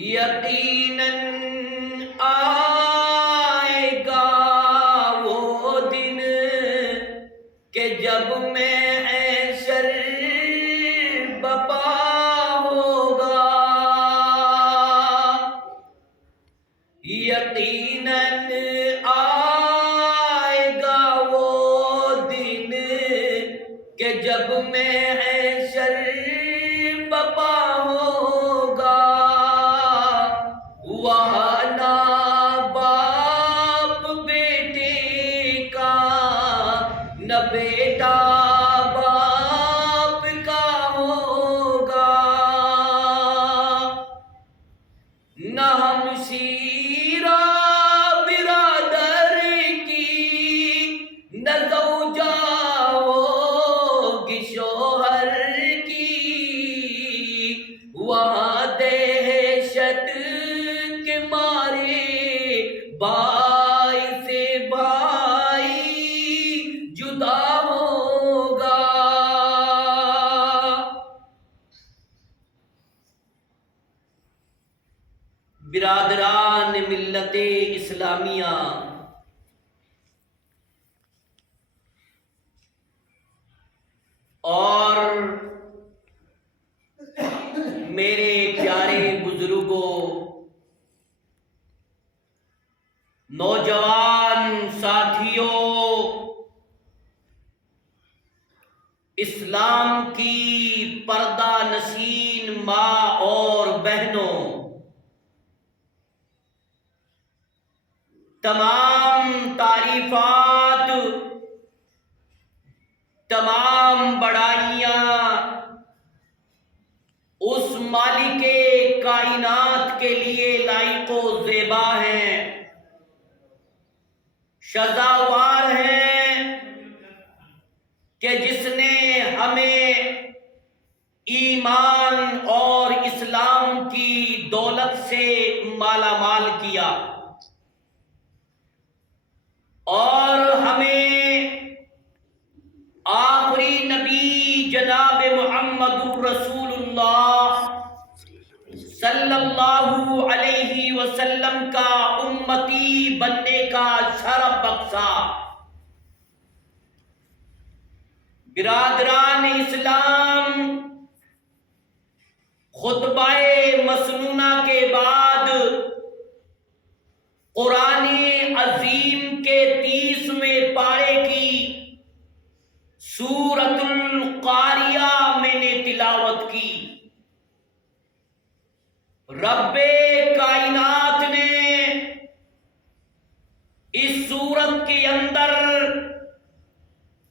یقیناً آئے گا وہ دن کہ جب میں حشر بپا ہوگا، یقیناً آئے گا وہ دن کہ جب میں حشر بپا ہوگا، وہاں نہ باپ بیٹے کا، نہ بیٹا باپ کا ہوگا، نہ ہمشیرہ برادر کی، نہ زوجہ ہوگی شوہر کی، وہاں دہشت کے مارے بھائی سے بھائی جدا ہوگا۔ برادران ملت اسلامیہ، اور میرے پیارے بزرگوں، نوجوان ساتھیوں، اسلام کی پردہ نشین ماں اور بہنوں، تمام تعریفات، تمام بڑائیاں اس مالک کائنات کے لیے لائق و زیبا ہیں، سزاوار ہیں، کہ جس نے ہمیں ایمان اور اسلام کی دولت سے مالا مال کیا اور ہمیں آخری نبی جناب محمد الرسول اللہ صلی اللہ علیہ وسلم کا امتی بننے کا شرف بخشا۔ برادران اسلام، خطبہ مسنونہ کے بعد قرآن عظیم کے 30ویں پارے کی سورۃ القاریہ میں نے تلاوت کی۔ رب کائنات نے اس سورت کے اندر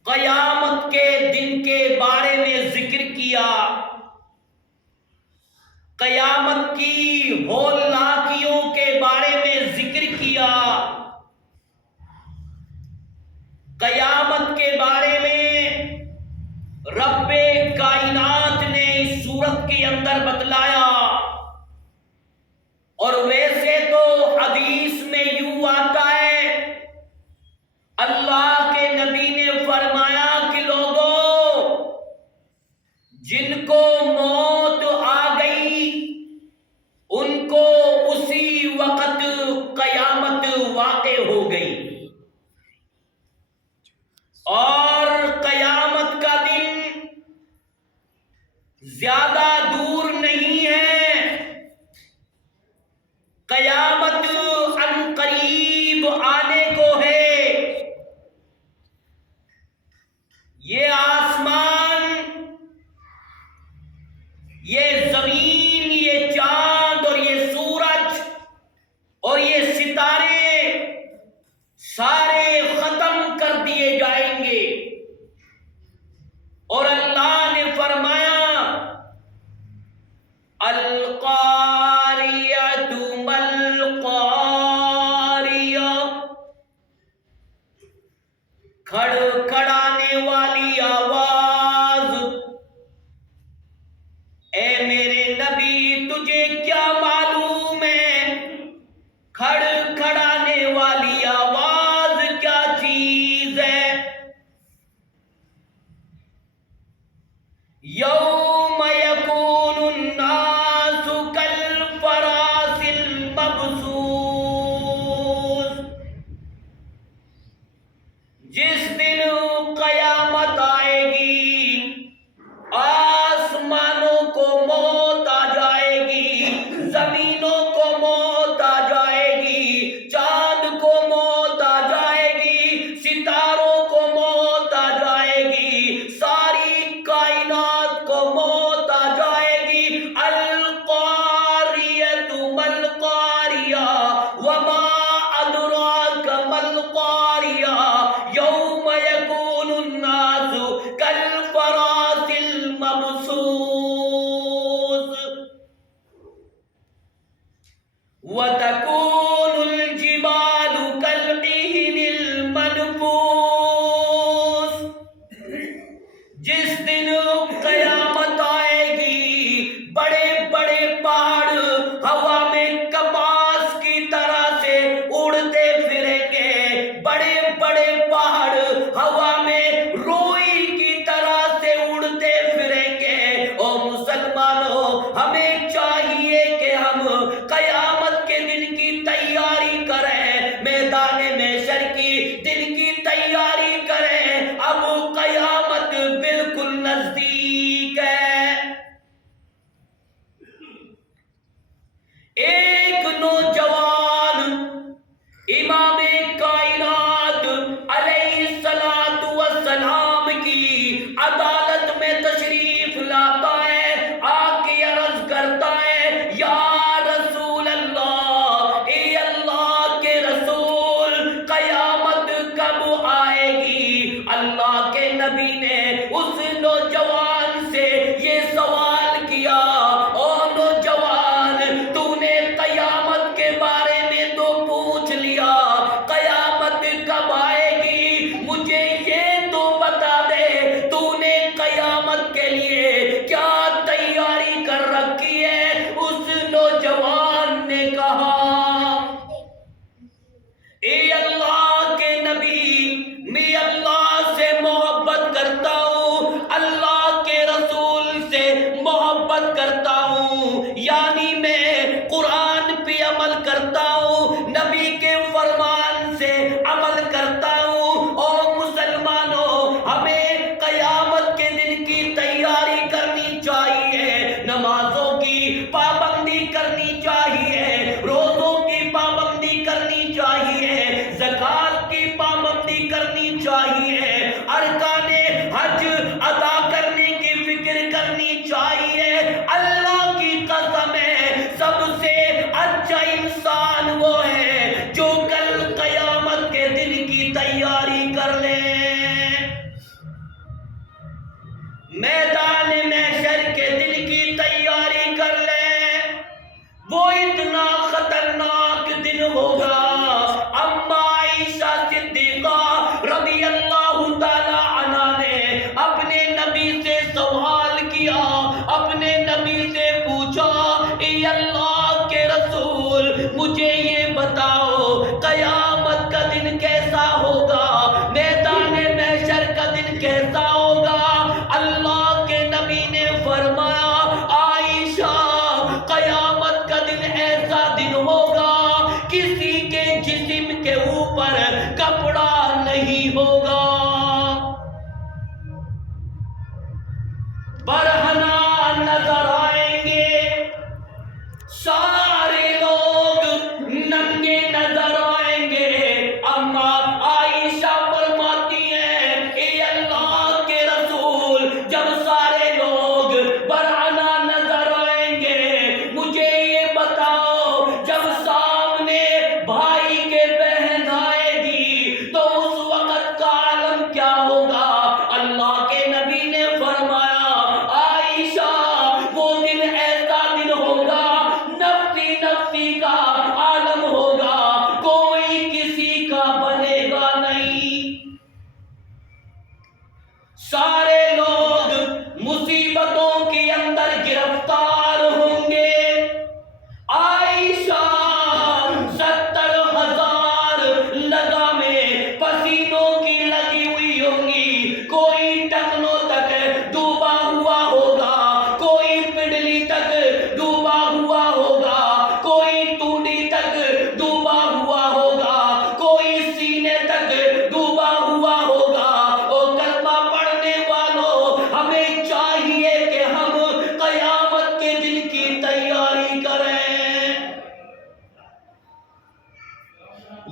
قیامت کے دن کے بارے میں ذکر کیا، قیامت کی ہولناکیوں کے بارے میں ذکر کیا، قیامت کے بارے میں رب کائنات نے اس سورت کے اندر بتلایا۔ اور ویسے تو حدیث میں یوں آتا ہے، اللہ کے نبی نے فرمایا کہ لوگوں، جن کو موت آ گئی ان کو اسی وقت قیامت واقع ہو گئی، اور قیامت کا دن زیادہ دور نہیں ہے، قیامت عنقریب آنے کو ہے۔ یہ آسمان، یہ زمین، یہ چاند اور یہ سورج اور یہ ستارے سارے ختم کر دیے جائیں گے، اور اللہ نے فرمایا القاریۃ مل قاریہ، کھڑکھڑانے والی آواز۔ اے میرے نبی، تجھے کیا معلوم ہے کھڑکھڑانے والی آواز کیا چیز ہے؟ یوم یکون الناس کالفراش جس دن قیامت آئے گی، بڑے بڑے پہاڑ ہوا میں کپاس کی طرح سے اڑتے پھریں گے، بڑے بڑے پہاڑ ہوا میں روئی کی طرح سے اڑتے پھریں گے۔ او مسلمانوں، ہمیں چاہیے کہ ہم قیامت کے دن کی تیاری کریں، میدان محشر کی دن کی تیاری کریں۔ اب قیامت بالکل نزدیک ہے۔ ایک نوجوان امام کائنات علیہ الصلوۃ والسلام کی عدالت میں تشریف لاتا ہے، آ کے عرض کرتا ہے، یا رسول اللہ، اے اللہ کے رسول، قیامت کب آئے گی؟ اللہ کے نبی نے اس نوجوان سے یہ سوال کیا، او نوجوان، تو نے قیامت کے بارے میں تو پوچھ لیا، قیامت کب آئے گی؟ مجھے یہ تو بتا دے، تو نے قیامت کے لیے کیا تیاری کر رکھی ہے؟ اس نوجوان نے کہا، اے اللہ کے نبی، میں اللہ سے محبت کرتا ہوں، اللہ کے رسول سے محبت کرتا ہوں، یعنی میں قرآن پہ عمل کرتا ہوں، نبی کے فرمان سے عمل کرتا ہوں۔ اور مسلمانوں، ہمیں قیامت کے دن کی تیاری کرنی چاہیے، نمازوں کی پابندی کرنی چاہیے، روزوں کی پابندی کرنی چاہیے، زکوٰۃ کی پابندی کرنی چاہیے، ارکان حج ادا کرنے کی فکر کرنی چاہیے۔ اللہ کی قسم ہے، سب سے اچھا انسان وہ ہے جو کل قیامت کے دن کی تیاری کر لے۔ میدان محشر کے دن کی تیاری کر لے، وہ اتنا خطرناک دن ہوگا۔ اما عائشہ صدیقہ رضی اللہ تعالی عنہا نے اپنے نبی سے سوال کیا، اپنے نبی سے پوچھا، اے اللہ کے رسول، مجھے یہ بتاؤ قیامت کا دن کیسا ہوگا، میدان محشر کا دن کیسا ہوگا؟ اللہ کے نبی نے فرمایا، عائشہ، قیامت کا دن ایسا دن ہوگا کسی کے جسم کے اوپر کپڑا نہیں ہوگا، برہنہ نظر آئیں گے، سارے لوگ ننگے نظر آئیں گے۔ اما عائشہ فرماتی ہیں، اے اللہ کے رسول، جب سارے لوگ برہنہ نظر آئیں گے، مجھے یہ بتاؤ، جب سامنے بھائی کے بہن آئے گی تو اس وقت کا عالم کیا ہوگا؟ اللہ کے نبی نے فرمایا، عائشہ، وہ دن ایسا دن ہوگا، نفسی نفسی کا عالم ہوگا، کوئی کسی کا بنے گا نہیں، سارے لوگ مصیبتوں کے اندر گرفتار ہوں گے۔ عائشہ 70,000 لگامیں پسینوں کی لگی ہوئی ہوں گی، کوئی ٹکنوں تک ڈوبا ہوا ہوگا، کوئی پنڈلی تک ڈوبا ہوا ہوگا، کوئی ٹونڈی تک ڈوبا ہوا ہوگا، کوئی سینے تک ڈوبا ہوا ہوگا۔ اور کلمہ پڑھنے والوں، ہمیں چاہیے کہ ہم قیامت کے دن کی تیاری کریں۔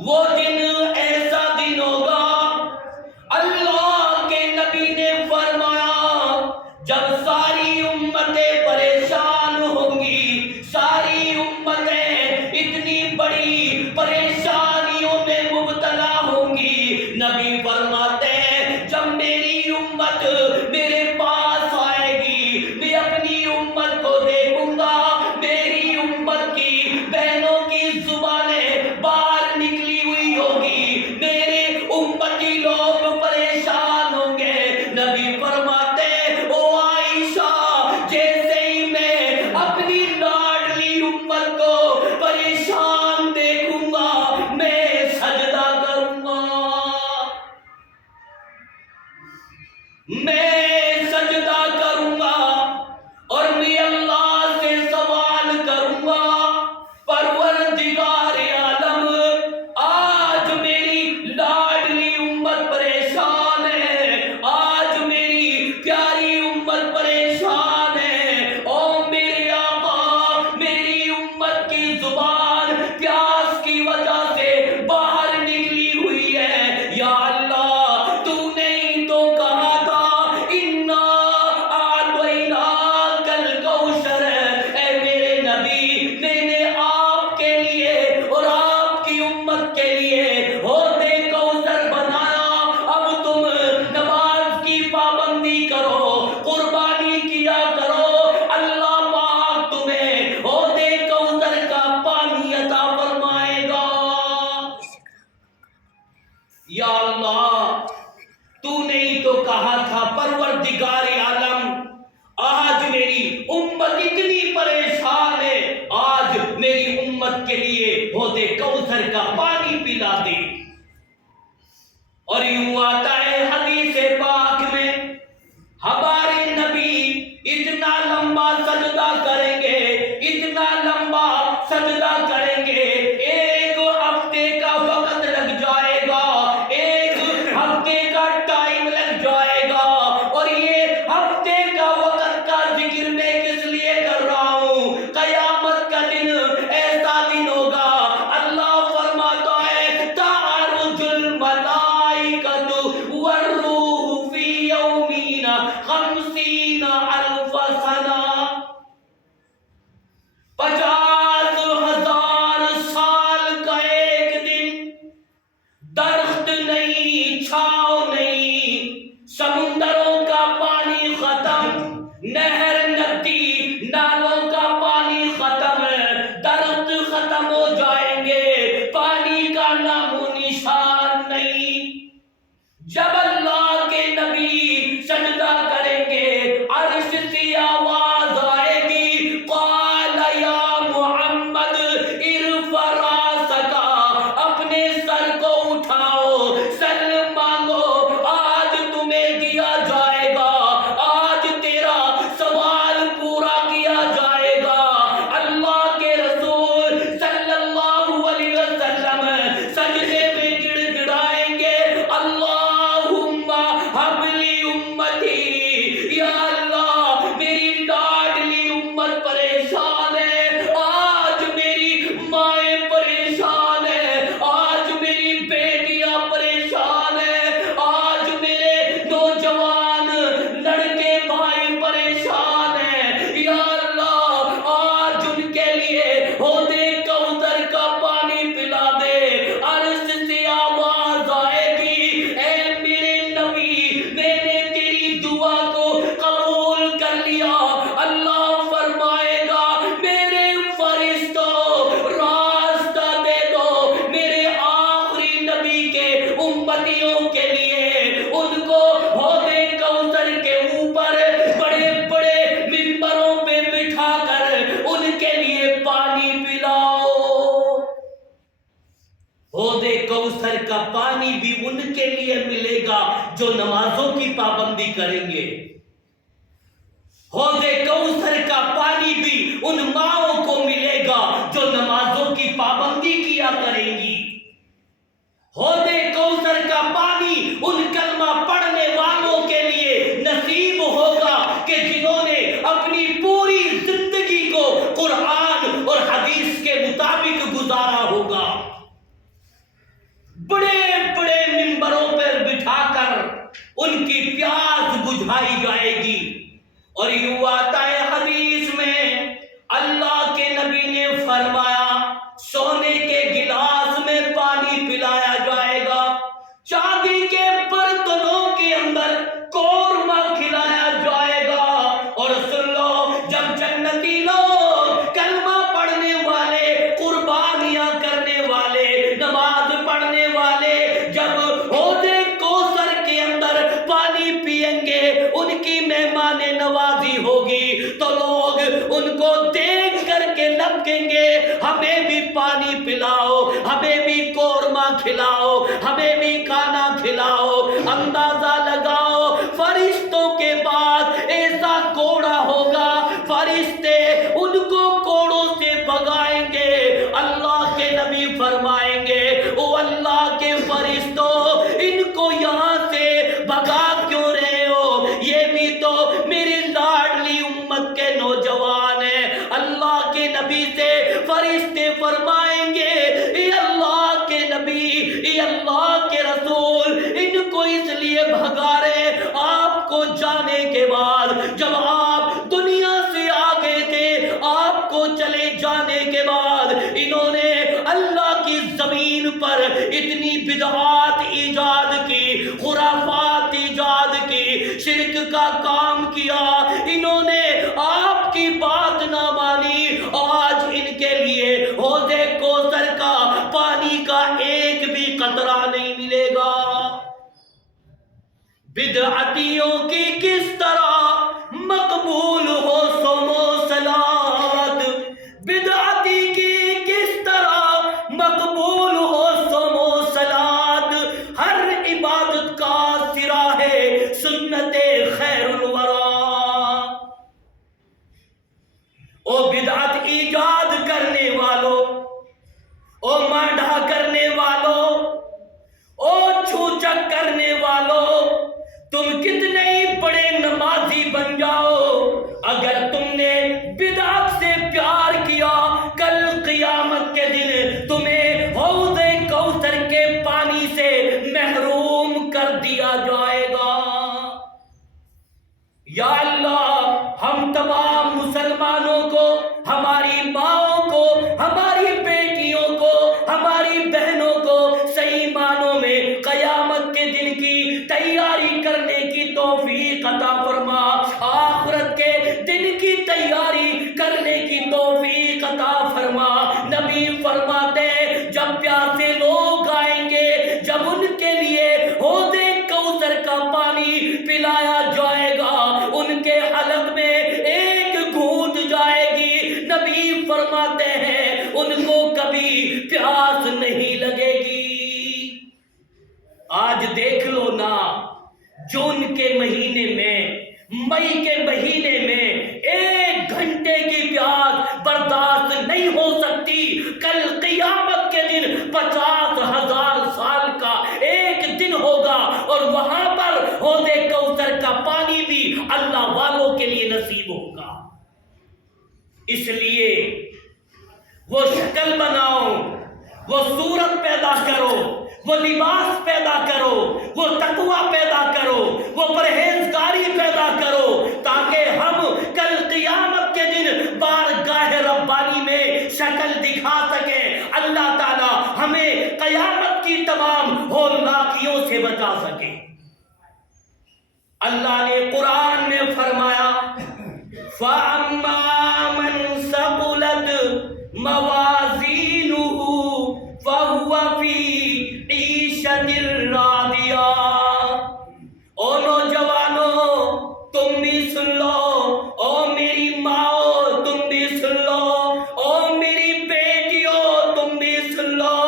وہ دن ایسا دن ہوگا، اللہ کے نبی نے فرمایا، جب ساری امتیں پریشان ہوں گی، ساری امتیں اتنی بڑی پریشانیوں میں مبتلا ہوں گی، نبی فرماتے ہیں، جب میری امت میرے پاس آئے گی، میں اپنی امت کو دیکھوں گا، میری امت کی بہنوں کی زبانیں باہر نکلی ہوئی ہوگی، میرے امتی لوگ پریشان ہوں گے۔ نبی فرماتے 50,000 سنہ، 50,000 سال کا ایک دن، درخت نہیں، چھاؤ نہیں، سمندروں کا پانی ختم، نہر ندی نالوں کا پانی ختم، درخت ختم ہو جائیں گے، پانی کا نام و نشان نہیں۔ جب اللہ کے نبی سجدہ کریں گے، عرش سے آواز آئے گی، قال یا محمد ارفع راسک، اپنے سر کو اٹھاؤ، سر مانگو، آج تمہیں دیا جائے گا، آج تیرا سوال پورا کیا جائے گا۔ اللہ کے رسول صلی اللہ علیہ وسلم سجدے میں گڑ گڑائیں گے، اللہم حب لی امتی، یا اللہ میری لاڈلی امت پریشان ہے، آج میری مائیں پریشان ہے، آج میری بیٹیاں پریشان ہیں، آج میرے نوجوان لڑکے بھائی پریشان ہیں، یا اللہ آج ان کے لیے حوض کوثر کا پانی پلا دے۔ عرش سے آواز آئے گی، اے میرے نبی میں نے تیری دعا کو قبول کر لیا۔ اللہ فرمائے گا، میرے فرشتوں راستہ دے دو میرے آخری نبی کے امتیوں کے لیے، ان کو حوض کوثر کے اوپر بڑے بڑے ممبروں پہ بٹھا کر ان کے لیے پانی پلاؤ۔ حوض کوثر کا پانی بھی ان کے لیے ملے گا جو نمازوں کی پابندی کریں گے، حوض کوثر کا پانی بھی ان ماؤں کو ملے گا جو نمازوں کی پابندی کیا کریں گی، حوض کوثر کا پانی ان کلمہ پڑھنے والوں کے لیے نصیب ہوگا کہ جنہوں نے اپنی پوری زندگی کو قرآن اور حدیث کے مطابق گزارا ہوگا۔ بڑے بڑے ممبروں پر بٹھا کر ان کی پیاس بجھائی جائے گی، اور یوں آتا ہے حدیث میں، اللہ کے نبی نے فرمایا سونے کے گلاس میں پانی پلایا جائے گا، چاندی کے برتنوں کے اندر قورمہ کھلایا جائے گا، اور سن لو جب جنتی لوگ کلمہ پڑھنے والے، قربانیاں کرنے والے، نماز پڑھنے والے جب حوض کوثر کے اندر پانی پئیں گے، ان کی مہمان نوازی ہوگی تو لوگ ان کو دیکھ کر کے لبکیں گے، ہمیں بھی پانی پلاؤ، ہمیں بھی قورمہ کھلاؤ، ہمیں بھی کھانا کھلاؤ۔ اندازہ لگاؤ فرشتوں کے بعد ایسا کوڑا ہوگا، فرشتے ان کو کوڑوں سے بھگائیں گے۔ اللہ کے نبی فرمائیں گے، او اللہ کے فرشتوں ان کو یہاں سے بھگا کیوں رہے ہو، یہ بھی تو میری لاڈلی امت کے نوجوان ہیں۔ اللہ کے نبی سے فرشتے فرمائیں گے، اے اللہ کے نبی، اے اللہ کے رسول، ان کو اس لیے بھگا رہے آپ کو جانے کے بعد، جب آپ دنیا سے آگے تھے، آپ کو چلے جانے کے بعد انہوں نے اللہ کی زمین پر اتنی بدعات ایجاد کی، خرافات ایجاد کی، شرک کا کام کیا، انہوں نے آپ کی بات نہ مانی، آج ان کے لیے حوض کوثر کا پانی کا ایک بھی قطرہ نہیں ملے گا۔ بدعتیوں کی کس طرح مقبول ہو صوم و صلات، بدعتی کی کس طرح مقبول ہو صوم و صلات، ہر عبادت کا سرا ہے سنت خیر الورا۔ او بدعت ایجاد کرنے والوں، او مانڈھا کرنے والوں، او چھوچک کرنے والوں، تم کتنے ہی بڑے نمازی بن جاؤ، اگر تم نے بدعت سے پیار کیا، کل قیامت کے دن تمہیں حوض کوثر کے پانی سے محروم کر دیا جائے گا۔ یا اللہ ہم تمام مسلمانوں کو، ہماری ماؤں کو، ہماری بیٹیوں کو، ہماری بہنوں کو صحیح معنوں میں قیامت کے دن کی تیاری کرنے کی توفیق عطا فرما، آخرت کے دن کی تیاری کرنے کی توفیق عطا فرما۔ نبی فرماتے ہیں جب پیاسے لوگ آئیں گے، جب ان کے لیے حوض کوثر کا پانی پلایا جائے گا، ان کے حلق میں ایک گھونٹ جائے گی، نبی فرماتے ہیں ان کو کبھی پیاس نہیں لگے گی۔ آج دیکھ لو نا، جون کے مہینے میں، مئی کے مہینے میں 1 گھنٹے کی پیاس برداشت نہیں ہو سکتی، کل قیامت کے دن 50,000 سال کا ایک دن ہوگا، اور وہاں پر حوض کوثر کا پانی بھی اللہ والوں کے لیے نصیب ہوگا۔ اس لیے وہ شکل بناؤ، وہ صورت پیدا کرو، وہ لباس پیدا کرو، وہ تقوی پیدا کرو، وہ پرہیزگاری پیدا کرو، تاکہ ہم کل قیامت کے دن بارگاہ ربانی میں شکل دکھا سکیں، اللہ تعالی ہمیں قیامت کی تمام ہولناکیوں سے بچا سکے۔ اللہ نے قرآن میں فرمایا فَأَمَّا مَنْ ثَقُلَتْ مَوَازِينُهُ فَهُوَ فِي عِيشَةٍ رَاضِيَةٍ۔ او نوجوانوں تم بھی سن لو، او میری ماں تم بھی سن لو، او میری بیٹیوں تم بھی سن لو،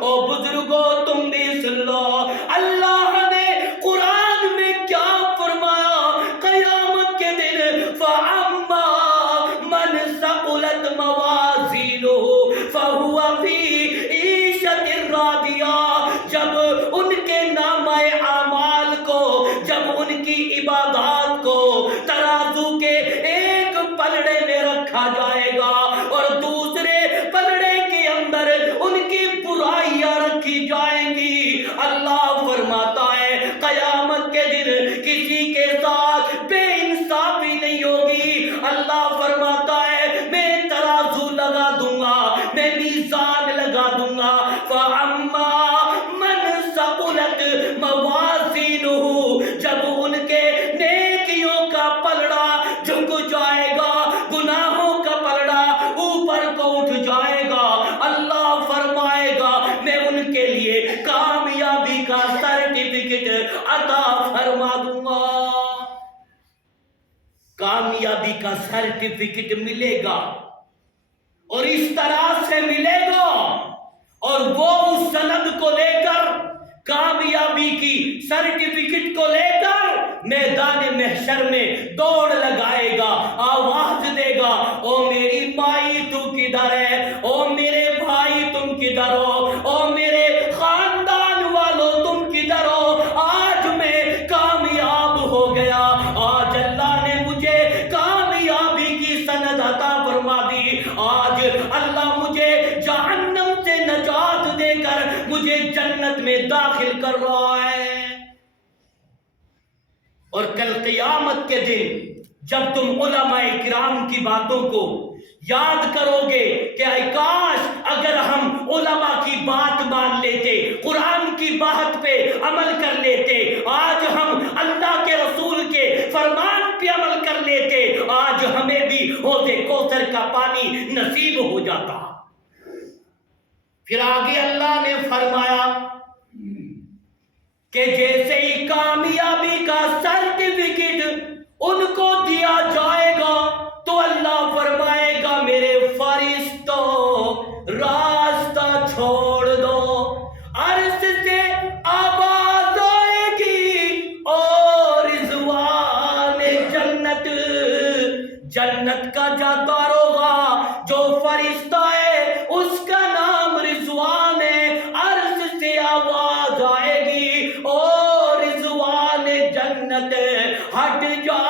او بزرگوں تم بھی سن لو، اللہ نے قرآن میں کیا فرمایا؟ قیامت کے دن فَأَمَّا مَنْ ثَقُلَتْ مَوَازِينُهُ فَهُوَ فِي عِيشَةٍ رَاضِيَةٍ، جب ان کے نامہ اعمال کو، جب ان کی عبادات کو ترازو کے ایک پلڑے میں رکھا جائے گا اور دوسرے پلڑے کے اندر ان کی برائیاں رکھی جائیں گی، اللہ فرماتا ہے قیامت کے دن کسی کے ساتھ بے انصافی نہیں ہوگی۔ اللہ فرماتا ہے میں ترازو لگا دوں گا، میں میزان لگا دوں گا۔ فَأَمَّا مَنْ ثَقُلَتْ مَوَازِينُهُ، جب ان کے نیکیوں کا پلڑا جھک جائے گا، گناہوں کا پلڑا اوپر کو اٹھ جائے گا، اللہ فرمائے گا میں ان کے لیے کامیابی کا سرٹیفکیٹ عطا فرما دوں گا۔ کامیابی کا سرٹیفکیٹ ملے گا، اور اس طرح سے ملے گا، اور وہ اس سند کو لے کر، کامیابی کی سرٹیفکیٹ کو لے کر میدان محشر میں دوڑ لگائے گا، آواز دے گا او میری مائی تو کدھر ہے، او میرے بھائی تم کدھر ہو، او میرے خاندان والوں تم کدھر ہو، آج میں کامیاب ہو گیا، آج اللہ نے مجھے کامیابی کی سند عطا فرما دی، آج اللہ مجھے جہنم سے نجات دے کر مجھے جنت میں داخل کر رہا ہے۔ اور کل قیامت کے دن جب تم علماء کرام کی باتوں کو یاد کرو گے کہ اے کاش اگر ہم علماء کی بات مان لیتے، قرآن کی بات پہ عمل کر لیتے، آج ہم اللہ کے رسول کے فرمان پہ عمل کر لیتے، آج ہمیں بھی حوض کوثر کا پانی نصیب ہو جاتا۔ پھر آگے اللہ نے فرمایا کہ جیسے ہی کامیابی کا سرٹیفکیٹ ان کو دیا جائے گا تو اللہ فرمائے گا میرے فرشتوں راستہ چھوڑ دو، عرش سے آواز آئے گی اور رضوان جنت، جنت کا جو داروغہ جو فرشتہ ہے اس کا نام رضوان ہے، عرش سے آواز آئے گی اور رضوان جنت ہٹ جا،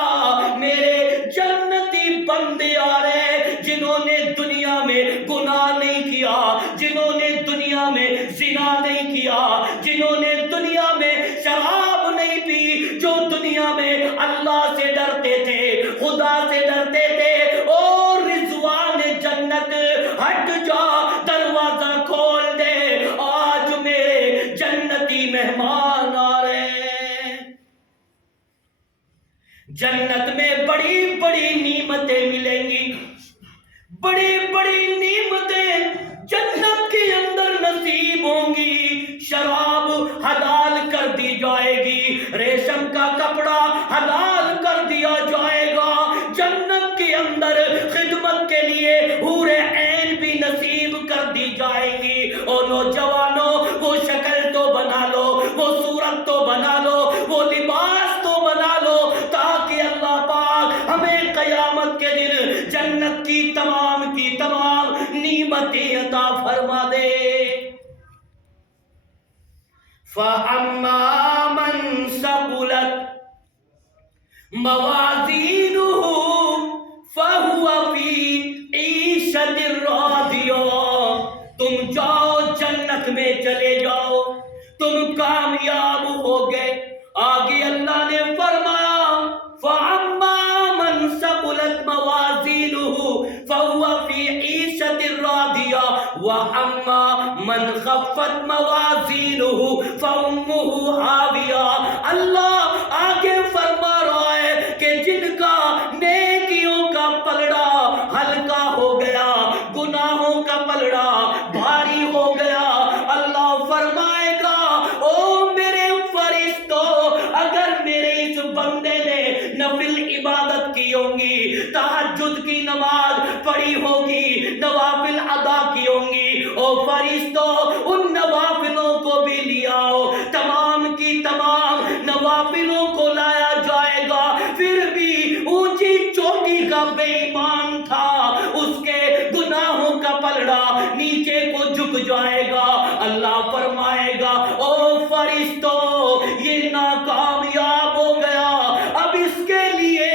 میرے جنتی بندے آ رہے جنہوں نے دنیا میں گناہ نہیں کیا، جنہوں نے دنیا میں زنا نہیں کیا، جنہوں نے دنیا میں شراب نہیں پی، جو دنیا میں اللہ سے ڈرتے تھے، جنت میں بڑی بڑی نعمتیں ملیں گی، بڑی بڑی نعمتیں جنت کے اندر نصیب ہوں گی۔ شراب حلال کر دی جائے گی، ریشم کا کپڑا حلال کر دیا جائے گا، جنت کے اندر خدمت کے لیے حور عین بھی نصیب کر دی جائے گی۔ اور نوجوانوں وہ شکل تو بنا لو، وہ صورت تو بنا لو، وہ لباس تو بنا لو، تاکہ اللہ پاک ہمیں قیامت کے دن جنت کی تمام نعمتیں عطا فرما دے۔ فَأَمَّا مَنْ ثَقُلَتْ مَوَازِينُهُ فَهُوَ فِي عِيشَةٍ رَاضِيَةٍ۔ تم جاؤ جنت میں چلے جاؤ، تم کامیاب ہو گئے۔ آگے اللہ نے فرمایا فَأَمَّا مَنْ ثَقُلَتْ مَوَازِينُهُ فَهُوَ فِي عِيشَةٍ رَاضِيَةٍ وَأَمَّا مَنْ خَفَّتْ مَوَازِينُهُ فَأُمُّهُ هَاوِيَةٌ۔ اللہ آگے فرما رہا ہے کہ جن کا نیکیوں کا پلڑا ہلکا ہو گیا، گناہوں کا پلڑا بھاری ہو گیا، اللہ فرمائے گا او میرے فرشتوں، اگر میرے اس بندے نے نفل عبادت کی ہوں گی، تہجد کی نماز پڑھی ہوگی، نوافل ادا کی ہوں گی، او فرشتوں ان نوافلوں کو بھی لیا ہو، تمام کی تمام نوافلوں کو لایا جائے گا، پھر بھی اونچی چوٹی کا بے ایمان تھا، اس کے گناہوں کا پلڑا نیچے کو جھک جائے گا۔ اللہ فرمائے گا او فرشتوں یہ ناکامیاب ہو گیا، اب اس کے لیے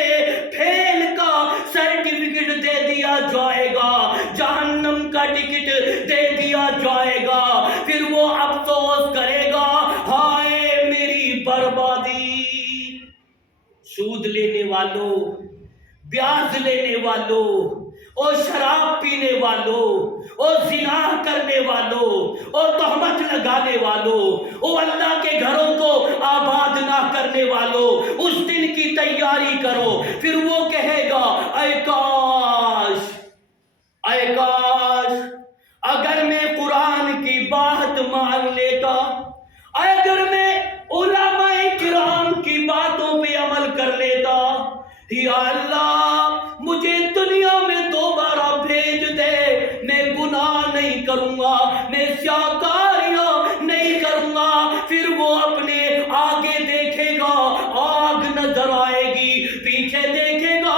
فیل کا سرٹیفکیٹ دے دیا جائے گا، جہنم کا ٹکٹ دے دیا جائے گا، پھر وہ افسوس کرے گا ہائے میری بربادی۔ سود لینے والوں، بیاج لینے والوں، اور شراب پینے والوں، اور زنا کرنے والوں، اور تہمت لگانے والوں، اور اللہ کے گھروں کو آباد نہ کرنے والوں، اس دن کی تیاری کرو۔ پھر وہ کہے گا اے کاش، اے کاش اگر میں قرآن کی بات مان لیتا، اگر میں علماء کرام کی باتوں پہ عمل کر لیتا، یا اللہ مجھے دنیا میں دوبارہ بھیج دے، میں گناہ نہیں کروں گا، میں سیاکاریاں نہیں کروں گا۔ پھر وہ اپنے آگے دیکھے گا آگ نظر آئے گی، پیچھے دیکھے گا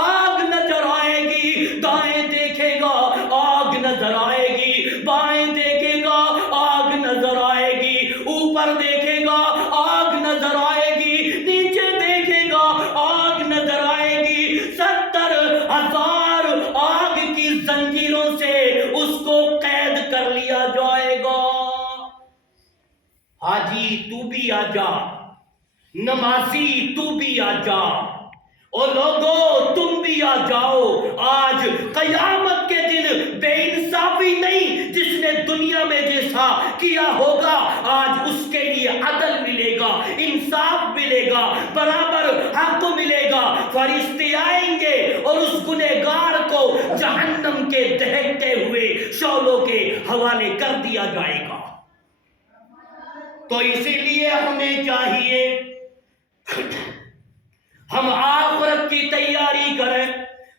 آگ نظر آئے گی، دائیں دیکھے گا آگ نظر آئے گی، بائیں دیکھے گا آگ نظر آئے گی، اوپر دیکھے گا آگ نظر آئے گی، نیچے دیکھے گا آگ نظر آئے گی، 70,000 آگ کی زنجیروں سے اس کو قید کر لیا جائے گا۔ حاجی تو بھی آ جا، نمازی تو بھی آ جا، اور لوگوں تم بھی آ جاؤ۔ آج قیامت کے دن بے انصافی نہیں، جس نے دنیا میں جیسا کیا ہوگا آج اس کے لیے عدل ملے گا، انصاف ملے گا، برابر حق ملے گا۔ فرشتے آئیں گے اور اس گنہگار کو جہنم کے دہکتے ہوئے شعلوں کے حوالے کر دیا جائے گا۔ تو اسی لیے ہمیں چاہیے ہم آخرت کی تیاری کریں،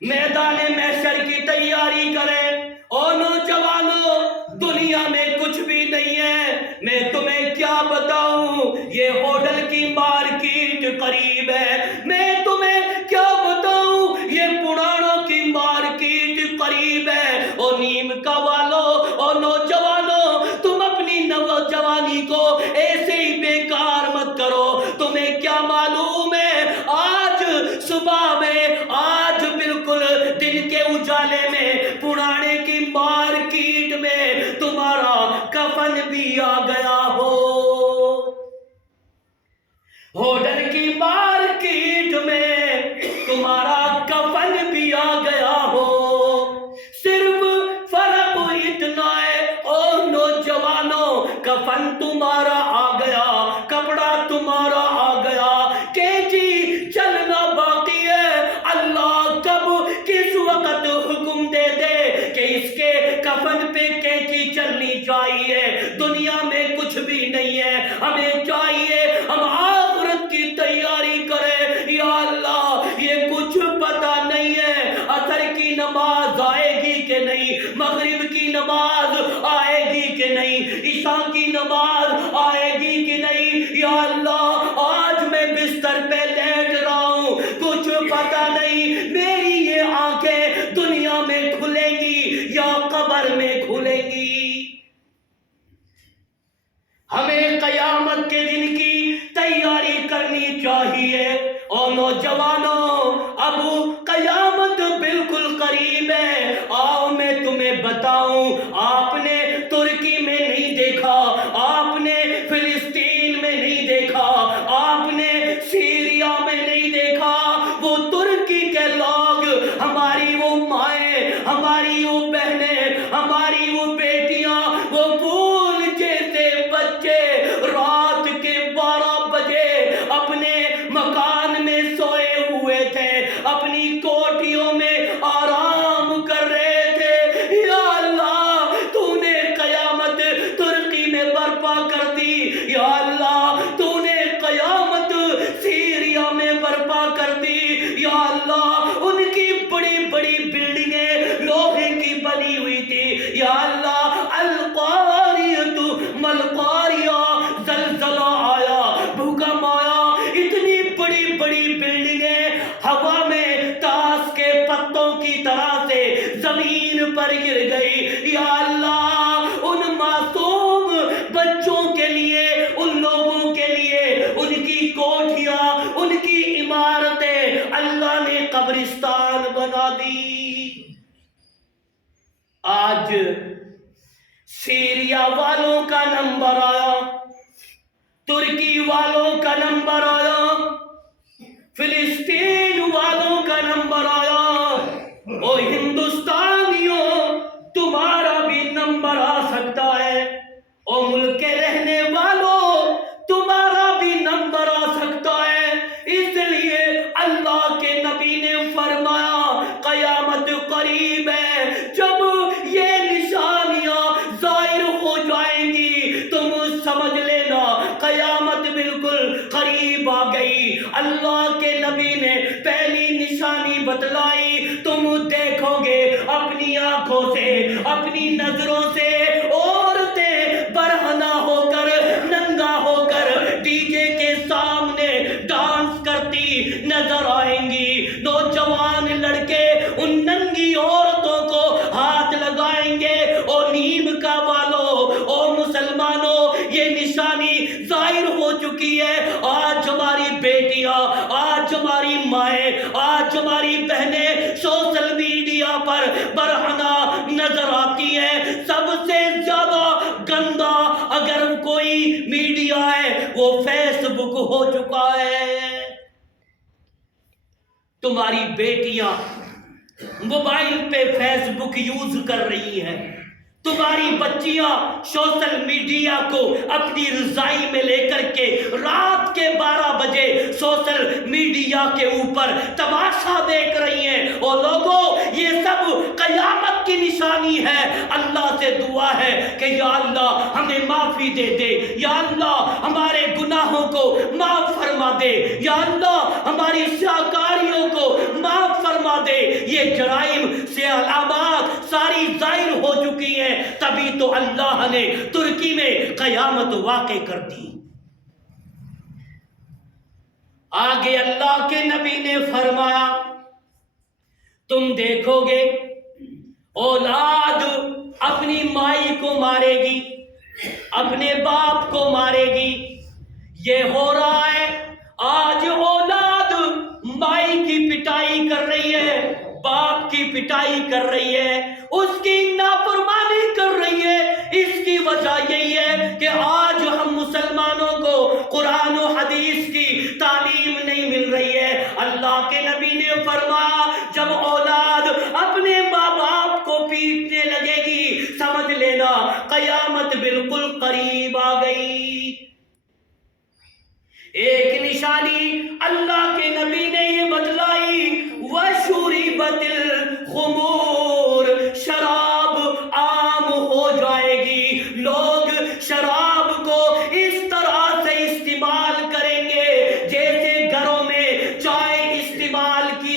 میدان محشر کی تیاری کریں۔ اور نوجوانوں دنیا میں کچھ بھی نہیں ہے، میں تمہیں کیا بتاؤں، یہ ہوٹل کی مارکیٹ قریب ہے، میں تمہیں کیا بتاؤں، یہ پرانوں کی مارکیٹ قریب ہے۔ اور نیم کا والوں اور نوجوانوں تم اپنی نوجوانی کو ایسے ہی بیکار مت کرو، تمہیں کیا معلوم ہے آج صبح میں، آج بالکل دن کے اجالے میں پرانے کی مارکیٹ میں تمہارا کفن بھی آ گیا ہو۔ ہوٹل کی مارکیٹ چاہیے، دنیا میں کچھ بھی نہیں ہے، ہمیں چاہیے ہم آخرت کی تیاری کریں۔ یا اللہ یہ کچھ پتہ نہیں ہے عصر کی نماز آئے گی کہ نہیں، مغرب کی نماز آئے گی کہ نہیں، عشاء کی نماز آئے گی کہ نہیں۔ یا اللہ آج میں بستر پہ لیٹ رہا ہوں، کچھ پتہ نہیں میری یہ آنکھیں دنیا میں کھلیں گی یا قبر میں کھلیں گی۔ ہمیں قیامت کے دن کی تیاری کرنی چاہیے۔ اور نوجوانوں اب قیامت بالکل قریب ہے، آؤ میں تمہیں بتاؤں، آپ نے ترکی میں نہیں دیکھا، آپ نے فلسطین میں نہیں دیکھا، آپ نے سیریا میں نہیں دیکھا، وہ ترکی کے لوگ، ہماری وہ مائیں، ہماری وہ بہنیں، ہماری وہ بیٹیاں، وہ پھول جیسے بچے رات کے 12 بجے اپنے مکان میں سوئے ہوئے تھے، اپنی کوٹھیوں میں آرام کر رہے تھے۔ یا اللہ تو نے قیامت ترکی میں برپا کر دی، یا اللہ تو نے قیامت سیریا میں برپا کر دی، یا اللہ ان کی بڑی بڑی بلڈنگیں لوہے کی بنی ہوئی تھی، یا اللہ القاریۃ ملقاریہ، زلزلہ آیا، بھوکم آیا، اتنی بڑی بڑی بلڈنگیں ہوا میں تاش کے پتوں کی طرح سے زمین پر گر گئی۔ یا اللہ ان معصوم بچوں کے لیے، ان لوگوں کے لیے ان کی کوٹھیاں، ان کی عمارتیں اللہ نے قبرستان بنا دی۔ آج سیریا والوں کا نمبر آیا، ترکی والوں کا نمبر آیا، فلسطین والوں کا نمبر آیا، او ہندوستانیوں تمہارا بھی نمبر آ سکتا ہے، او ملک کے رہنے والوں تمہارا بھی نمبر آ سکتا ہے۔ اس لیے اللہ کے نبی نے فرمایا قیامت قریب ہے، جب یہ نشانیاں ظاہر ہو جائیں گی تم سمجھ لینا قیامت بالکل قریب آ گئی۔ اللہ کے نبی نے پہلی نشانی بتلائی، تم دیکھو گے اپنی آنکھوں سے، اپنی نظروں سے عورتیں برہنہ ہو کر، ننگا ہو کر ڈی جے کے سامنے ڈانس کرتی نظر آئیں گی۔ نوجوان لڑکے ان ننگی عورتوں کو ہاتھ لگائیں گے۔ اور نیم کا والوں، اور مسلمانوں یہ نشانی ظاہر ہو چکی ہے۔ آج ہماری بیٹیاں، آج ہماری مائیں، آج ہماری بہنیں سوشل میڈیا پر برہنہ نظر آتی ہیں۔ سب سے زیادہ گندا اگر کوئی میڈیا ہے وہ فیس بک ہو چکا ہے۔ تمہاری بیٹیاں موبائل پہ فیس بک یوز کر رہی ہیں، تمہاری بچیاں سوشل میڈیا کو اپنی رضائی میں لے کر کے رات کے 12 بجے سوشل میڈیا کے اوپر تماشا دیکھ رہی ہیں۔ اور لوگوں یہ سب قیامت کی نشانی ہے۔ اللہ سے دعا ہے کہ یا اللہ ہمیں معافی دے دے، یا اللہ ہمارے گناہوں کو معاف فرما دے، یا اللہ ہماری سیاکاریوں کو معاف فرما دے۔ یہ جرائم سے علامات ساری ظاہر ہو چکی ہیں، تبھی تو اللہ نے ترکی میں قیامت واقع کر دی۔ آگے اللہ کے نبی نے فرمایا تم دیکھو گے اولاد اپنی مائی کو مارے گی، اپنے باپ کو مارے گی۔ یہ ہو رہا ہے آج، اولاد مائی کی پٹائی کر رہی ہے، باپ کی پٹائی کر رہی ہے، اس کی نافرمانی کر رہی ہے۔ اس کی وجہ یہی ہے کہ آج ہم مسلمانوں کو قرآن و حدیث کی تعلیم نہیں مل رہی ہے۔ اللہ کے نبی نے فرمایا جب اولاد اپنے ماں باپ کو پیٹنے لگے گی سمجھ لینا قیامت بالکل قریب آ گئی۔ ایک نشانی اللہ کے نبی نے یہ بتلائی، وَشُرِبَتِ الْخُمُورِ، شراب عام ہو جائے گی،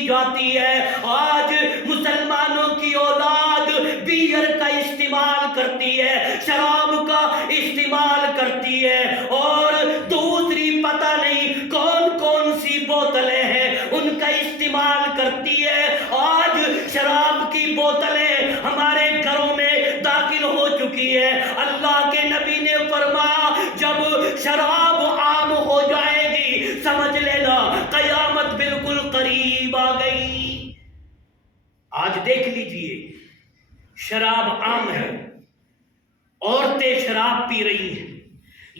جاتی ہے۔ آج مسلمانوں کی اولاد بیئر کا استعمال کرتی ہے، شراب کا استعمال کرتی ہے، اور دوسری پتہ نہیں کون کون سی بوتلیں ہیں ان کا استعمال کرتی ہے۔ آج شراب کی بوتلیں ہمارے گھروں میں داخل ہو چکی ہے۔ اللہ کے نبی نے فرمایا جب شراب عام ہو جائے گی سمجھ لینا قیامت بالکل قریب آ گئی۔ آج دیکھ لیجئے شراب عام ہے، عورتیں شراب پی رہی ہیں،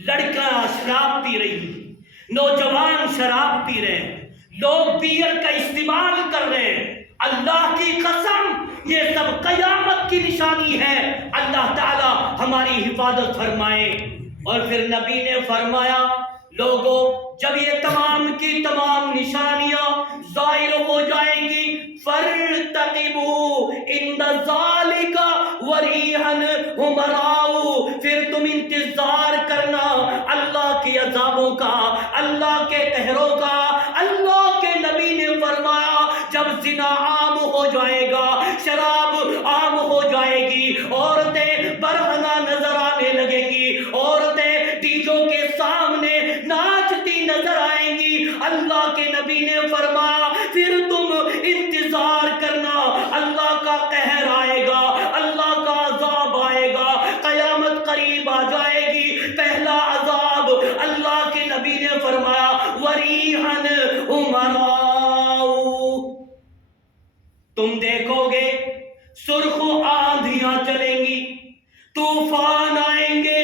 لڑکیاں شراب پی رہی ہیں، نوجوان شراب پی رہے ہیں، لوگ بیئر کا استعمال کر رہے ہیں۔ اللہ کی قسم یہ سب قیامت کی نشانی ہے۔ اللہ تعالی ہماری حفاظت فرمائے۔ اور پھر نبی نے فرمایا لوگوں جب یہ تمام کی تمام نشانیاں ظاہر ہو جائیں گی فَارْتَقِبُوا عِنْدَ ذَلِكَ وَرِيحًا حُمَرَاءُ، پھر تم انتظار کرنا اللہ کے عذابوں کا، اللہ کے قہروں کا۔ اللہ کے نبی نے فرمایا جب زنا عام ہو جائے گا، شراب عام ہو جائے گی، عورتیں برہنہ نظر آنے لگیں گی، عورتیں ڈیجوں کے سامنے ناچتی نظر آئیں گی، اللہ کے نبی نے فرمایا پھر تم انتظار کرنا اللہ کا قہر آئے گا، اللہ کا عذاب آئے گا، قیامت قریب آ جائے گی۔ پہلا عذاب اللہ کے نبی نے فرمایا وَرِيحًا حُمَرَاءُ، تم دیکھو گے سرخ آندھیاں چلیں گی، طوفان آئیں گے،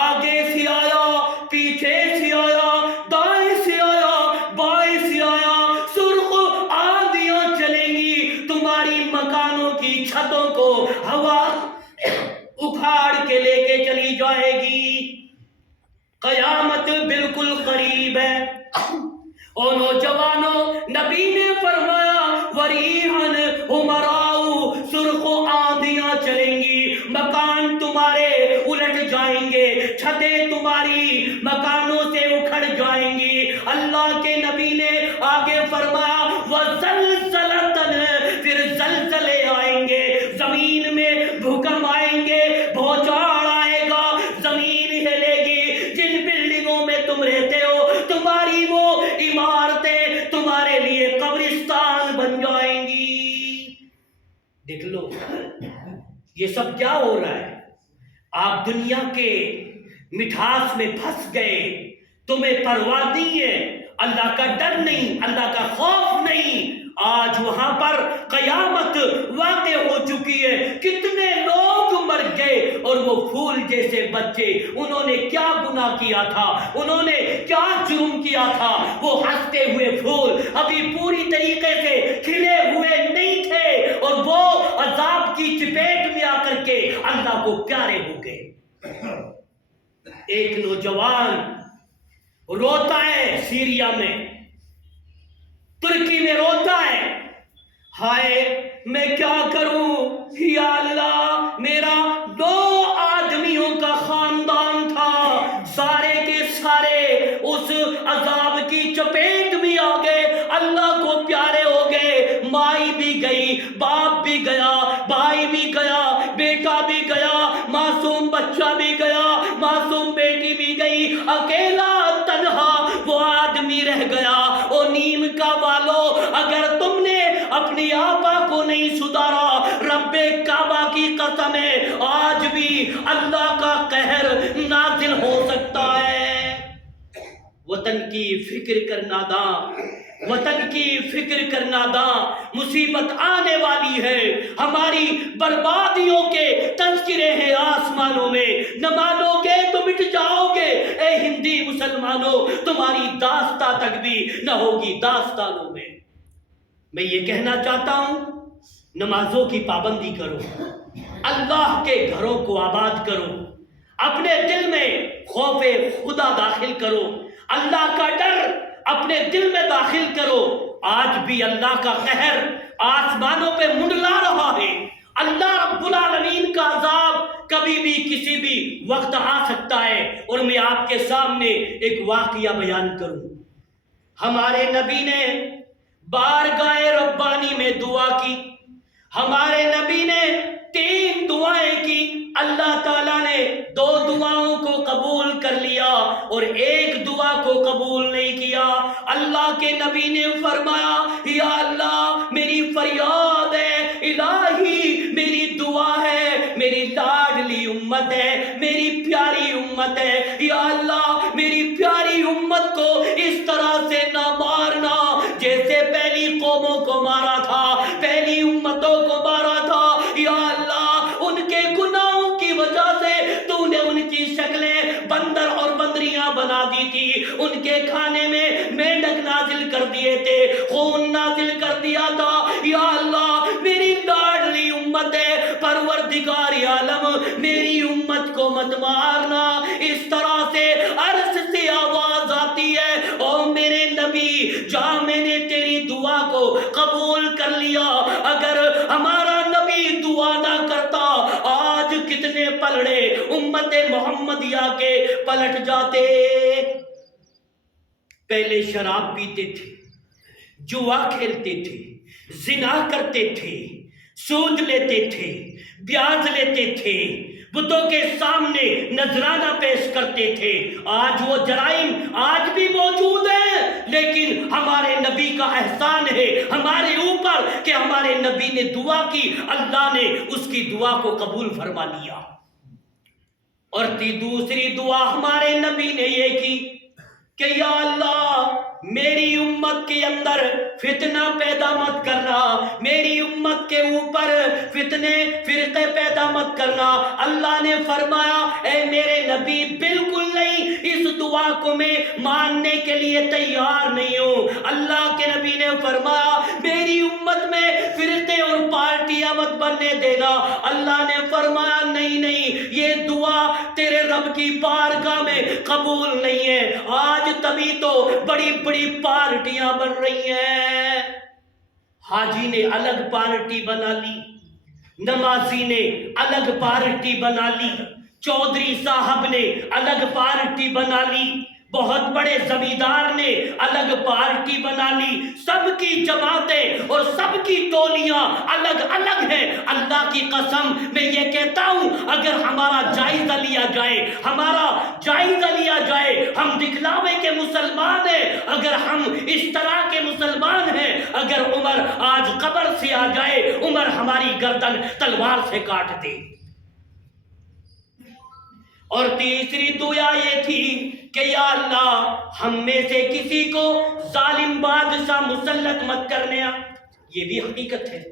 آگے سے آیا، پیچھے سے آیا، دائیں سے آیا، بائیں سے آیا، سرخ آندھیاں چلیں گی، تمہاری مکانوں کی چھتوں کو ہوا اکھاڑ کے لے کے چلی جائے گی۔ قیامت بالکل قریب ہے۔ اور نوجوانوں نبی نے فرمایا وَرِيحًا حُمَرَاءُ، سرخ آندھیاں چلیں گی، مکان تمہارے الٹ جائیں گے، چھتیں تمہاری مکانوں سے اکھڑ جائیں گی۔ اللہ کے نبی نے آگے فرمایا وَزَلْزَلَةً، پھر زلزلے آئیں گے، زمین میں بھوکم آئیں گے، بھوچاڑ آئے گا، زمین ہلے گی، جن بلڈنگوں میں تم رہتے ہو تمہاری وہ عمارتیں تمہارے لیے قبرستان بن جائیں گی۔ دیکھ لو یہ سب کیا ہو رہا ہے؟ آپ دنیا کے مٹھاس میں پھنس گئے، تمہیں پرواہ نہیں ہے، اللہ کا ڈر نہیں، اللہ کا خوف نہیں۔ آج وہاں پر قیامت واقع ہو چکی ہے، کتنے لوگ مر گئے، اور وہ پھول جیسے بچے، انہوں نے کیا گناہ کیا تھا، انہوں نے کیا جرم کیا تھا، وہ ہنستے ہوئے پھول ابھی پوری طریقے سے کھلے ہوئے نہیں تھے، اور وہ عذاب کی چپیٹ میں آ کر کے اللہ کو پیارے ہو گئے۔ ایک نوجوان روتا ہے سیریا میں، ترکی میں روتا ہے، ہائے میں کیا کروں یا اللہ، میرا 2 آدمیوں کا خاندان تھا، سارے کے سارے اس عذاب کی چپیٹ میں آ گئے، اللہ کو پیارے ہو گئے، مائی بھی گئی، باپ بھی گیا، بھائی بھی گیا، بیٹا بھی گیا، معصوم بچہ بھی گیا، معصوم بیٹی بھی گئی، اکیلا تنہا وہ آدمی رہ گیا۔ او نیم کا والو، اگر تم نے اپنی آقا کو نہیں سدھارا، رب کعبہ کی قسم ہے آج بھی اللہ کا قہر نازل ہو سکتا ہے۔ وطن کی فکر کرنا دا، وطن کی فکر کرنا دا، مصیبت آنے والی ہے، ہماری بربادیوں کے تذکرے ہیں آسمانوں میں، نہ مانو گے تو مٹ جاؤ گے، اے ہندی مسلمانوں، تمہاری داستان تک بھی نہ ہوگی داستانوں میں۔ میں یہ کہنا چاہتا ہوں نمازوں کی پابندی کرو، اللہ کے گھروں کو آباد کرو، اپنے دل میں خوف خدا داخل کرو، اللہ کا ڈر اپنے دل میں داخل کرو۔ آج بھی اللہ کا قہر آسمانوں پہ منڈلا رہا ہے، اللہ رب العالمین کا عذاب کبھی بھی کسی بھی وقت آ سکتا ہے۔ اور میں آپ کے سامنے ایک واقعہ بیان کروں۔ ہمارے نبی نے بارگاہ ربانی میں دعا کی. ہمارے نبی نے 3 دعائیں کی. اللہ تعالیٰ نے 2 دعاؤں کو قبول کر لیا اور 1 دعا کو قبول نہیں کیا. اللہ کے نبی نے فرمایا یا اللہ میری فریاد ہے، الہی میری دعا ہے، میری لاڈلی امت ہے، میری پیاری امت ہے، یا اللہ میری پیاری امت کو اس طرح سے نہ مارنا جیسے پہلی قوموں کو مارا تھا، پہلی امتوں کو مارا تھا. یا اللہ ان کے گناہوں کی وجہ سے تو نے ان کی شکلیں بندر اور بندریاں بنا دی تھی، ان کے کھانے میں مینڈک نازل کر دیے تھے، خون نازل کر دیا تھا. یا اللہ میری لاڈلی امت ہے، پروردگار عالم میری امت کو مت مارنا. اس طرح سے عرش سے آواز آتی ہے او میرے نبی جا میں نے تیری دعا کو قبول کر لیا. اگر ہمارا نبی دعا نہ کرتا آج کتنے پلڑے امت محمدیہ کے پلٹ جاتے. پہلے شراب پیتے تھے، جوا کھیلتے تھے، زنا کرتے تھے، سود لیتے تھے، بیاج لیتے تھے، بتوں کے سامنے نذرانہ پیش کرتے تھے. آج وہ جرائم آج بھی موجود ہیں، لیکن ہمارے نبی کا احسان ہے ہمارے اوپر کہ ہمارے نبی نے دعا کی، اللہ نے اس کی دعا کو قبول فرما لیا. اور دوسری دعا ہمارے نبی نے یہ کی کہ یا اللہ میری امت کے اندر فتنہ پیدا مت کرنا، میری امت کے اوپر فتنے فرقے پیدا مت کرنا. اللہ نے فرمایا اے میرے نبی بالکل نہیں، اس دعا کو میں ماننے کے لیے تیار نہیں ہوں. اللہ کے نبی نے فرمایا میری امت میں فرقے اور پارٹیاں مت بننے دینا. اللہ نے فرمایا نہیں نہیں، یہ دعا تیرے رب کی بارگاہ میں قبول نہیں ہے. آج تبھی تو بڑی بڑی پارٹیاں بن رہی ہیں. حاجی نے الگ پارٹی بنا لی، نمازی نے الگ پارٹی بنا لی، چودھری صاحب نے الگ پارٹی بنا لی، بہت بڑے زمیندار نے الگ پارٹی بنا لی. سب کی جماعتیں اور سب کی ٹولیاں الگ الگ ہیں. اللہ کی قسم میں یہ کہتا ہوں اگر ہمارا جائزہ لیا جائے، ہمارا جائزہ لیا جائے، ہم دکھلاوے کے مسلمان ہیں. اگر ہم اس طرح کے مسلمان ہیں، اگر عمر آج قبر سے آ جائے، عمر ہماری گردن تلوار سے کاٹ دے. اور تیسری دعا یہ تھی کہ یا اللہ ہم میں سے کسی کو ظالم بادشاہ مسلط مت کرنے. یہ بھی حقیقت ہے،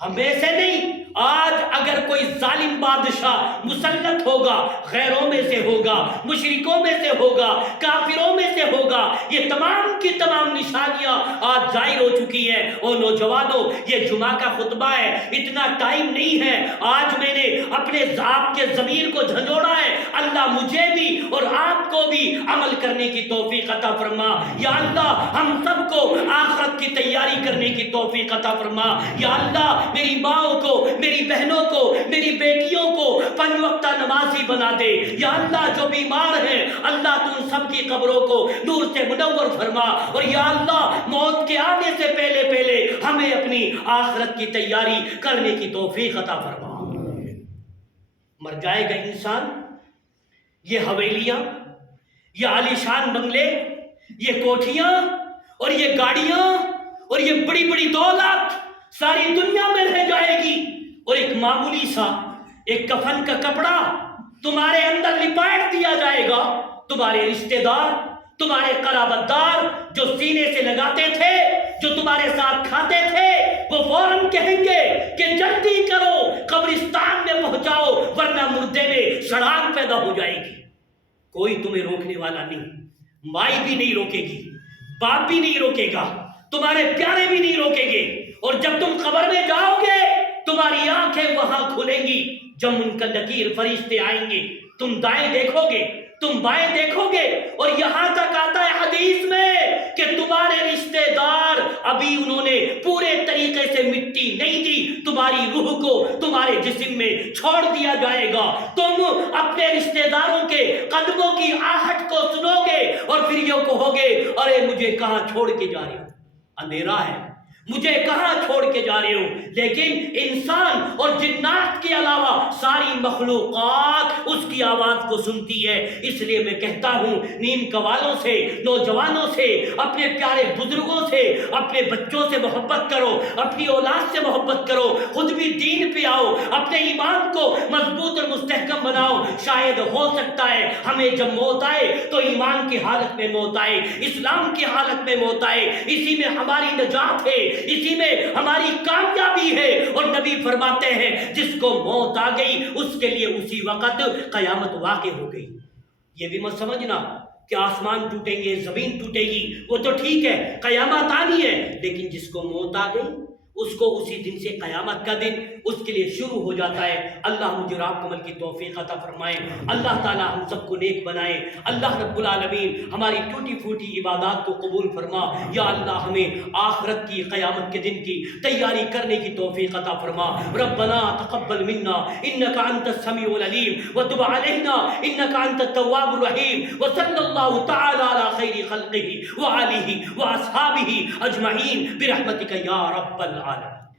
ہم میں سے نہیں. آج اگر کوئی ظالم بادشاہ مسلط ہوگا، غیروں میں سے ہوگا، مشرکوں میں سے ہوگا، کافروں میں سے ہوگا، یہ تمام کی تمام نشانیاں آج ظاہر ہو چکی ہیں. اور نوجوانوں یہ جمعہ کا خطبہ ہے، اتنا ٹائم نہیں ہے. آج میں نے اپنے آپ کے ضمیر کو جھنجھوڑا ہے. اللہ مجھے بھی اور آپ کو بھی عمل کرنے کی توفیق عطا فرما. یا اللہ ہم سب کو آخرت کی تیاری کرنے کی توفیق عطا فرما. یا اللہ میری ماؤں کو، میری بہنوں کو، میری بیٹیوں کو 5 وقتہ نمازی بنا دے. یا اللہ جو بیمار ہیں اللہ تو ان سب کی قبروں کو نور سے منور فرما. اور یا اللہ موت کے آنے سے پہلے پہلے ہمیں اپنی آخرت کی تیاری کرنے کی توفیق عطا فرما. مر جائے گا انسان، یہ حویلیاں، یہ عالیشان بنگلے، یہ کوٹھیاں اور یہ گاڑیاں اور یہ بڑی بڑی دولت ساری دنیا میں رہ جائے گی، اور ایک معمولی سا ایک کفن کا کپڑا تمہارے اندر لپاٹ دیا جائے گا. تمہارے رشتہ دار، تمہارے قرابت دار جو سینے سے لگاتے تھے، جو تمہارے ساتھ کھاتے تھے، وہ فوراً کہیں گے کہ جلدی کرو قبرستان میں پہنچاؤ ورنہ مردے میں سڑان پیدا ہو جائے گی. کوئی تمہیں روکنے والا نہیں، مائی بھی نہیں روکے گی، باپ بھی نہیں روکے گا، تمہارے پیارے بھی نہیں روکیں گے. اور جب تم قبر میں جاؤ گے تمہاری آنکھیں وہاں کھلیں گی جب ان کا نکیر فرشتے آئیں گے. تم دائیں دیکھو گے، تم بائیں دیکھو گے، اور یہاں تک آتا ہے حدیث میں کہ تمہارے رشتہ دار ابھی انہوں نے پورے طریقے سے مٹی نہیں دی، تمہاری روح کو تمہارے جسم میں چھوڑ دیا جائے گا. تم اپنے رشتہ داروں کے قدموں کی آہٹ کو سنو گے اور پھر یہ کہو گے ارے مجھے کہاں چھوڑ کے جا رہے ہو. اندھیرا ہے، مجھے کہاں چھوڑ کے جا رہے ہو؟ لیکن انسان اور جنات کے علاوہ ساری مخلوقات اس کی آواز کو سنتی ہے۔ اس لیے میں کہتا ہوں نیم کوالوں سے، نوجوانوں سے، اپنے پیارے بزرگوں سے، اپنے بچوں سے محبت کرو، اپنی اولاد سے محبت کرو، خود بھی دین پہ آؤ، اپنے ایمان کو مضبوط اور مستحکم بناؤ۔ شاید ہو سکتا ہے ہمیں جب موت آئے تو ایمان کی حالت میں موت آئے، اسلام کی حالت میں موت آئے، اسی میں ہماری نجات ہے، اسی میں ہماری کامیابی ہے۔ اور نبی فرماتے ہیں جس کو موت آ گئی اس کے لیے اسی وقت قیامت واقع ہو گئی۔ یہ بھی مت سمجھنا کہ آسمان ٹوٹیں گے، زمین ٹوٹے گی، وہ تو ٹھیک ہے، قیامت آنی ہے، لیکن جس کو موت آ گئی اس کو اسی دن سے قیامت کا دن اس کے لیے شروع ہو جاتا ہے۔ اللہ مجھے اور آپ کو عمل کی توفیق عطا فرمائے، اللہ تعالی ہم سب کو نیک بنائے، اللہ رب العالمین ہماری ٹوٹی پھوٹی عبادات کو قبول فرما۔ یا اللہ ہمیں آخرت کی، قیامت کے دن کی تیاری کرنے کی توفیق عطا فرما۔ ربنا تقبل منا انك انت السميع العليم وتب علينا انك انت التواب الرحيم، وصلى الله تعالى على خير خلقه وآله واصحابه اجمعين برحمتك يا رب العالمين۔